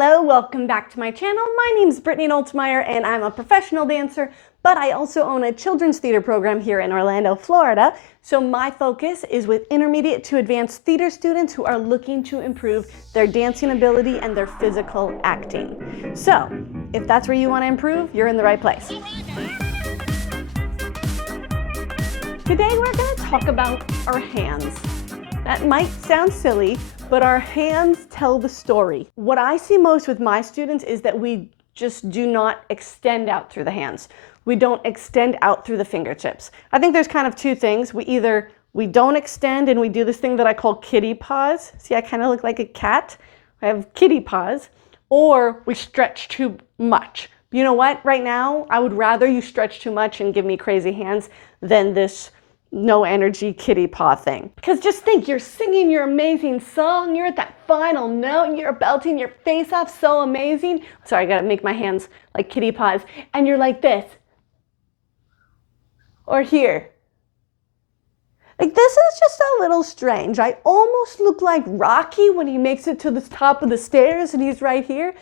Hello, welcome back to my channel. My name's Brittany Noltmeyer and I'm a professional dancer, but I also own a children's theater program here in Orlando, Florida. So my focus is with intermediate to advanced theater students who are looking to improve their dancing ability and their physical acting. So if that's where you want to improve, you're in the right place. Today we're going to talk about our hands. That might sound silly, but our hands tell the story. What I see most with my students is that we just do not extend out through the hands. We don't extend out through the fingertips. I think there's kind of two things. We don't extend and we do this thing that I call kitty paws. See, I kind of look like a cat. I have kitty paws. Or we stretch too much. You know what? Right now, I would rather you stretch too much and give me crazy hands than this no energy kitty paw thing. Because just think, you're singing your amazing song, you're at that final note, and you're belting your face off so amazing. Sorry, I gotta make my hands like kitty paws. And you're like this. Or here. Like, this is just a little strange. I almost look like Rocky when he makes it to the top of the stairs and he's right here,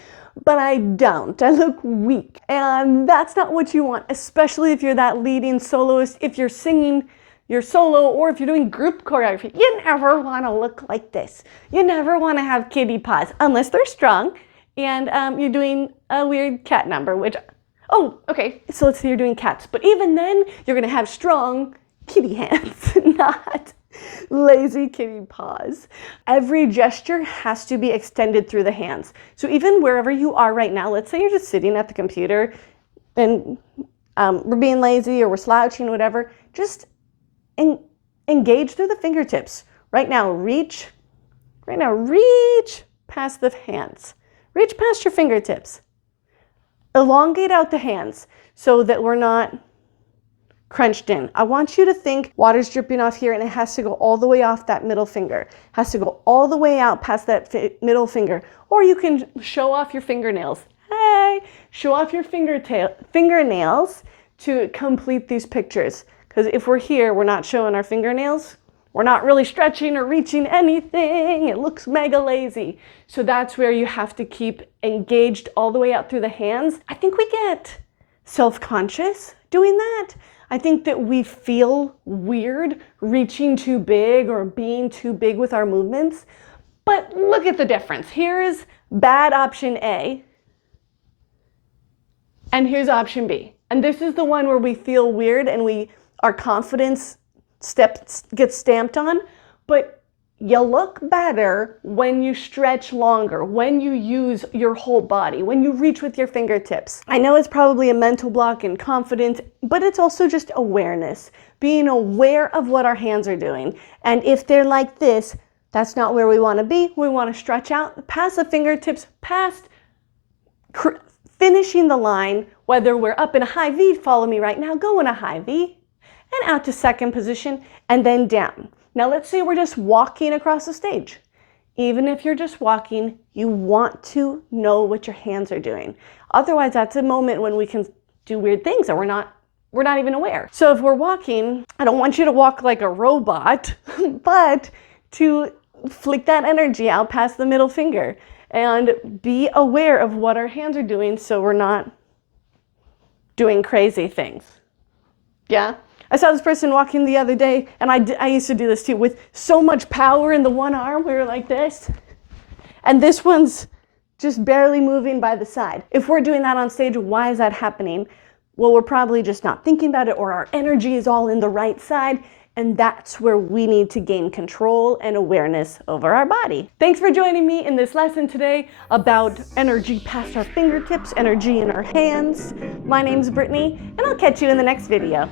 but I don't. I look weak. And that's not what you want, especially if you're that leading soloist, if you're singing your solo, or if you're doing group choreography. You never want to look like this. You never want to have kitty paws, unless they're strong and you're doing a weird cat number, which, oh, okay, so let's say you're doing cats. But even then, you're going to have strong kitty hands, not lazy kitty paws. Every gesture has to be extended through the hands. So even wherever you are right now, let's say you're just sitting at the computer and we're being lazy or we're slouching, whatever, just engage through the fingertips. Right now, reach past the hands. Reach past your fingertips. Elongate out the hands so that we're not crunched in. I want you to think water's dripping off here and it has to go all the way off that middle finger. It has to go all the way out past that middle finger. Or you can show off your fingernails. Hey, show off your fingernails to complete these pictures. Because if we're here, we're not showing our fingernails. We're not really stretching or reaching anything. It looks mega lazy. So that's where you have to keep engaged all the way out through the hands. I think we get self-conscious doing that. I think that we feel weird reaching too big or being too big with our movements. But look at the difference. Here's bad option A, and here's option B. And this is the one where we feel weird and our confidence gets stamped on, but you look better when you stretch longer, when you use your whole body, when you reach with your fingertips. I know it's probably a mental block and confidence, but it's also just awareness, being aware of what our hands are doing. And if they're like this, that's not where we want to be. We want to stretch out past the fingertips, past finishing the line, whether we're up in a high V, follow me right now, go in a high V, and out to second position, and then down. Now let's say we're just walking across the stage. Even if you're just walking, you want to know what your hands are doing. Otherwise, that's a moment when we can do weird things and we're not even aware. So if we're walking, I don't want you to walk like a robot, but to flick that energy out past the middle finger and be aware of what our hands are doing so we're not doing crazy things. Yeah? I saw this person walking the other day, and I used to do this too, with so much power in the one arm, we were like this. And this one's just barely moving by the side. If we're doing that on stage, why is that happening? Well, we're probably just not thinking about it, or our energy is all in the right side, and that's where we need to gain control and awareness over our body. Thanks for joining me in this lesson today about energy past our fingertips, energy in our hands. My name's Brittany, and I'll catch you in the next video.